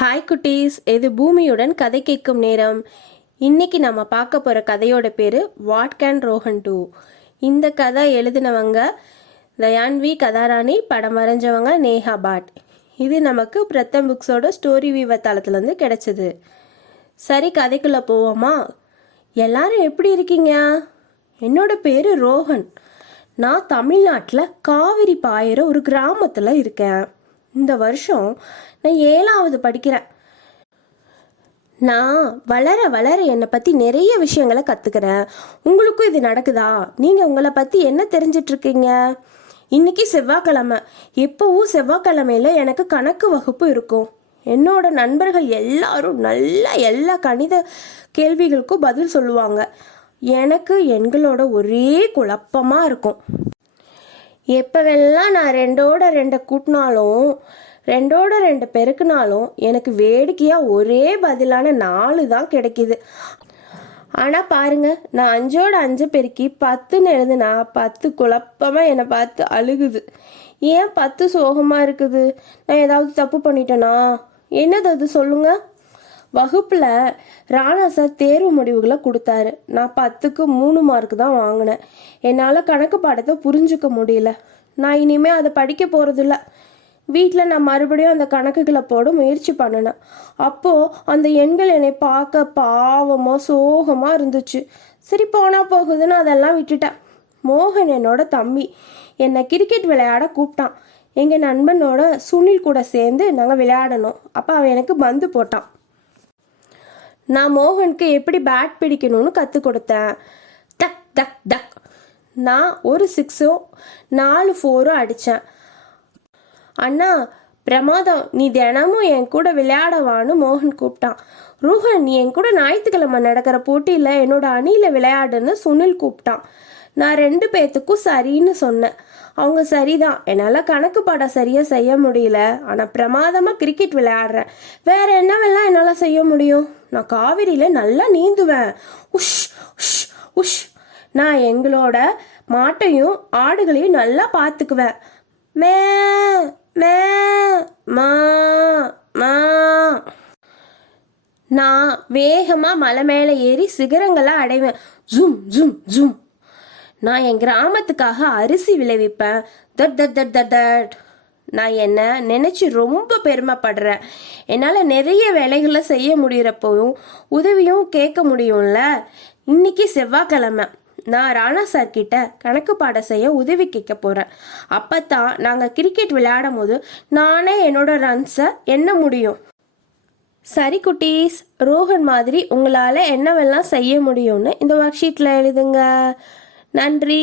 Hi குட்டீஸ். இது பூமியுடன் கதை கேட்கும் நேரம். இன்னைக்கு நம்ம பார்க்க போகிற கதையோட பேர் வாட் கேன் ரோஹன் டூ இந்த கதை எழுதினவங்க தயான்வி கதாராணி படம் வரைஞ்சவங்க நேஹா பாட். இது நமக்கு பிரத்தம் புக்ஸோட ஸ்டோரி வீவர் தளத்துலேருந்து கிடைச்சது. சரி கதைக்குள்ளே போவோமா? எல்லாரும் எப்படி இருக்கீங்க? என்னோட பேர் ரோஹன். நான் தமிழ்நாட்டில் காவிரி பாயிற ஒரு கிராமத்தில் இருக்கேன். இந்த வருஷம் நான் ஏழாவது படிக்கிறேன். நான் வளர வளர என்னை பற்றி நிறைய விஷயங்களை கற்றுக்கிறேன் உங்களுக்கும் இது நடக்குதா? நீங்கள் உங்களை பற்றி என்ன தெரிஞ்சிட்ருக்கீங்க? இன்னைக்கு செவ்வாய்க்கிழமை. எப்போவும் செவ்வாய்க்கிழமையில எனக்கு கணக்கு வகுப்பு இருக்கும். என்னோட நண்பர்கள் எல்லாரும் நல்லா எல்லா கணித கேள்விகளுக்கும் பதில் சொல்லுவாங்க. எனக்கு எண்களோட ஒரே குழப்பமாக இருக்கும். எப்போவெல்லாம் நான் ரெண்டோட ரெண்டை கூட்டினாலும் ரெண்டோட ரெண்டு பெருக்குனாலும் எனக்கு வேடிக்கையாக ஒரே பதிலான நாலு தான் கிடைக்கிது. ஆனால் பாருங்க நான் அஞ்சோட அஞ்சு பெருக்கி பத்துன்னு எழுதுனா பத்து குழப்பமாக என்னை பார்த்து அழுகுது. ஏன் பத்து சோகமாக இருக்குது? நான் ஏதாவது தப்பு பண்ணிட்டேனா? என்னது அது? சொல்லுங்கள் வகுப்பில் ராணா சார் தேர்வு முடிவுகளை கொடுத்தாரு. நான் பத்துக்கு மூணு மார்க் தான் வாங்கினேன். என்னால் கணக்கு பாடத்தை புரிஞ்சுக்க முடியல. நான் இனிமே அதை படிக்க போகிறதில்ல வீட்டில் நான் மறுபடியும் அந்த கணக்குகளை போட முயற்சி பண்ணினேன். அப்போது அந்த எண்கள் என்னை பார்க்க பாவமாக சோகமாக இருந்துச்சு. சரி போனால் போகுதுன்னு அதெல்லாம் விட்டுட்டேன். மோகன் என்னோட தம்பி. என்னை கிரிக்கெட் விளையாட கூப்பிட்டான். எங்கள் நண்பனோட சுனில் கூட சேர்ந்து நாங்கள் விளையாடணும். அப்போ அவன் எனக்கு பந்து போட்டான். நான் மோகனுக்கு எப்படி பேட் பிடிக்கணும்னு கற்றுக் கொடுத்தேன். டக் டக் டக் நான் ஒரு சிக்ஸும் நாலு ஃபோரும் அடித்தேன் அண்ணா பிரமாதம். நீ தினமும் என் கூட விளையாடவான்னு மோகன் கூப்பிட்டான். ரூஹன் நீ என் கூட ஞாயிற்றுக்கிழமை நடக்கிற போட்டியில் என்னோட அணியில் விளையாடுன்னு சுனில் கூப்பிட்டான். நான் ரெண்டு பேர்த்துக்கும் சரின்னு சொன்னேன். அவங்க சரிதான். என்னால் கணக்கு பாடம் சரியாக செய்ய முடியல. ஆனால் பிரமாதமாக கிரிக்கெட் விளையாடுறேன். வேற என்னவெல்லாம் என்னால் செய்ய முடியும்? நான் காவிரியில் நல்லா நீந்துவேன். உஷ் உஷ் உஷ். நான் எங்களோட மாட்டையும் ஆடுகளையும் நல்லா பார்த்துக்குவேன் மே மே மா மா. நான் வேகமாக மலை மேலே ஏறி சிகரங்களை அடைவேன். ஜும் ஜும் ஜும். நான் என் கிராமத்துக்காக அரிசி விளைவிப்பேன். That that that that that. நான் என்ன நினச்சி ரொம்ப பெருமைப்படுறேன். என்னால் நிறைய வேலைகளை செய்ய முடிகிறப்பவும் உதவியும் கேட்க முடியும்ல? இன்னைக்கு செவ்வாய்க்கிழமை. நான் ராணா சார் கிட்ட கணக்கு பாடம் செய்ய உதவி கேட்க போகிறேன் அப்போ தான் நாங்கள் கிரிக்கெட் விளையாடும் போது நானே என்னோட ரன்ஸை எண்ண முடியும். சரி குட்டீஸ் ரோஹன் மாதிரி உங்களால் என்னவெல்லாம் செய்ய முடியும்னு இந்த ஒர்க் ஷீட்டில் எழுதுங்க. நன்றி